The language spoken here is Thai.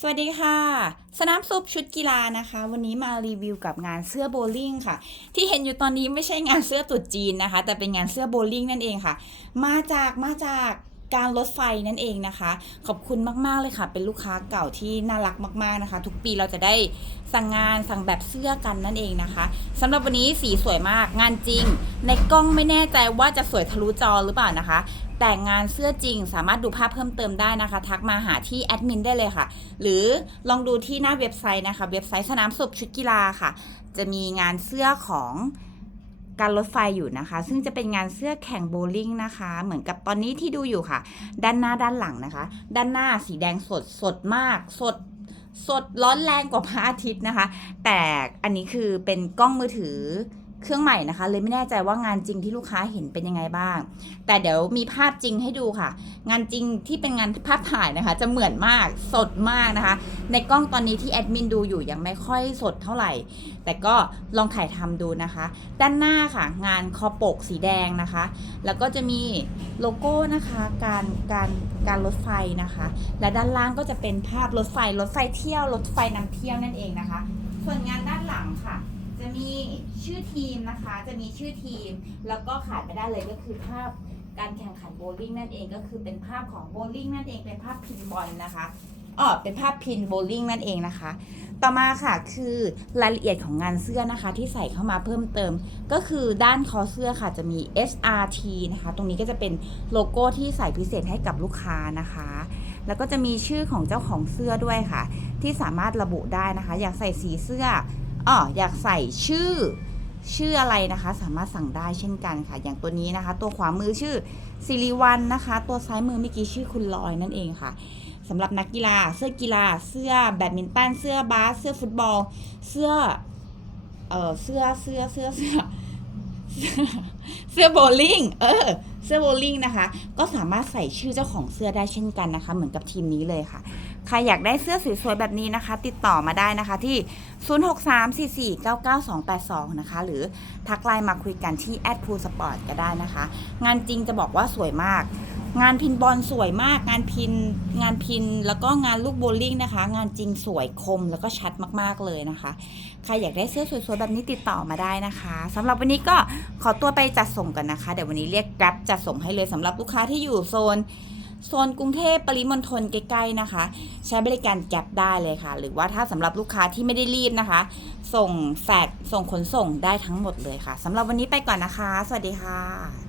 สวัสดีค่ะ สนามซุปชุดกีฬานะคะ วันนี้มารีวิวกับงานเสื้อโบลิ่งค่ะ ที่เห็นอยู่ตอนนี้ไม่ใช่งานเสื้อตรุ๊จีนนะคะ แต่เป็นงานเสื้อโบลิ่งนั่นเองค่ะ มาจากมาจากการรถไฟนั่นเองนะคะ ขอบคุณมากๆเลยค่ะ เป็นลูกค้าเก่าที่น่ารักมากๆนะคะ ทุกปีเราจะได้สั่งงานสั่งแบบเสื้อกันนั่นเองนะคะสำหรับวันนี้สีสวยมากงานจริง ในกล้องไม่แน่ใจว่าจะสวยทะลุจอหรือเปล่านะคะ แต่งานเสื้อจริงสามารถดูภาพเพิ่มเติมได้นะคะ ทักมาหาที่แอดมินได้เลยค่ะ หรือลองดูที่หน้าเว็บไซต์นะคะ เว็บไซต์สนามสุขชุดกีฬาค่ะ จะมีงานเสื้อของการรถไฟอยู่นะคะ ซึ่งจะเป็นงานเสื้อแข่งโบว์ลิ่งนะคะ เหมือนกับตอนนี้ที่ดูอยู่ค่ะ ด้านหน้าด้านหลังนะคะ ด้านหน้าสีแดงสดสดมาก สดสดร้อนแรงกว่าพระอาทิตย์นะคะ แต่อันนี้คือเป็นกล้องมือถือ เครื่องใหม่นะคะ เลยไม่แน่ใจว่างานจริงที่ลูกค้าเห็นเป็นยังไงบ้าง แต่เดี๋ยวมีภาพจริงให้ดูค่ะ งานจริงที่เป็นงานภาพถ่ายนะคะ จะเหมือนมากสดมากนะคะ ในกล้องตอนนี้ที่แอดมินดูอยู่ยังไม่ค่อยสดเท่าไหร่ แต่ก็ลองถ่ายทำดูนะคะ ด้านหน้าค่ะ งานคอปกสีแดงนะคะ แล้วก็จะมีโลโก้นะคะการการการรถไฟนะคะ และด้านล่างก็จะเป็นภาพรถไฟรถไฟเที่ยวรถไฟนำเที่ยวนั่นเองนะคะ ส่วนงานด้านหลังค่ะ มีชื่อทีมนะคะจะมีชื่อทีม แล้วก็ขาดไม่ได้เลยก็คือภาพการแข่งขันโบว์ลิ่งนั่นเองก็คือเป็นภาพของโบว์ลิ่งนั่นเองเป็นภาพพินบอลนะคะอ๋อเป็นภาพพินโบว์ลิ่งนั่นเองนะคะ ต่อมาค่ะคือรายละเอียดของงานเสื้อนะคะที่ใส่เข้ามาเพิ่มเติม ก็คือด้านคอเสื้อค่ะจะมี SRT นะคะ ตรงนี้ก็จะเป็นโลโก้ที่ใส่พิเศษให้กับลูกค้านะคะ แล้วก็จะมีชื่อของเจ้าของเสื้อด้วยค่ะ ที่สามารถระบุได้นะคะ อยากใส่สีเสื้อ อ๋ออยากใส่ชื่อชื่ออะไรนะคะ สามารถสั่งได้เช่นกันค่ะ อย่างตัวนี้นะคะ ตัวขวามือชื่อสิริวันนะคะ ตัวซ้ายมือเมื่อกี้ชื่อคุณลอยนั่นเองค่ะสำหรับนักกีฬา เสื้อกีฬา เสื้อแบดมินตันเสื้อบาสเสื้อฟุตบอล เสื้อเออเสื้อเสื้อเสื้อเสื้อเสื้อโบลิ่งเออเสื้อโบลิ่งนะคะ ก็สามารถใส่ชื่อเจ้าของเสื้อได้เช่นกันนะคะ เหมือนกับทีมนี้เลยค่ะ ใครอยากได้เสื้อสวยๆแบบนี้นะคะ ติดต่อมาได้นะคะที่ 0634499282 นะคะ หรือทักไลน์มาคุยกันที่แอดพูสปอร์ตก็ได้นะคะ งานจริงจะบอกว่าสวยมาก งานพินบอลสวยมาก งานพินงานพินแล้วก็งานลูกโบลิ่งนะคะ งานจริงสวยคมแล้วก็ชัดมากๆเลยนะคะ ใครอยากได้เสื้อสวยๆแบบนี้ติดต่อมาได้นะคะสำหรับวันนี้ก็ขอตัวไปจัดส่งกันนะคะ เดี๋ยววันนี้เรียก Grab จัดส่งให้เลยสำหรับลูกค้าที่อยู่โซน โซนกรุงเทพปริมณฑลใกล้ๆนะคะ ใช้บริการแก๊ปได้เลยค่ะ หรือว่าถ้าสำหรับลูกค้าที่ไม่ได้รีบนะคะ ส่งแฟกส่งขนส่งได้ทั้งหมดเลยค่ะสำหรับวันนี้ไปก่อนนะคะ สวัสดีค่ะ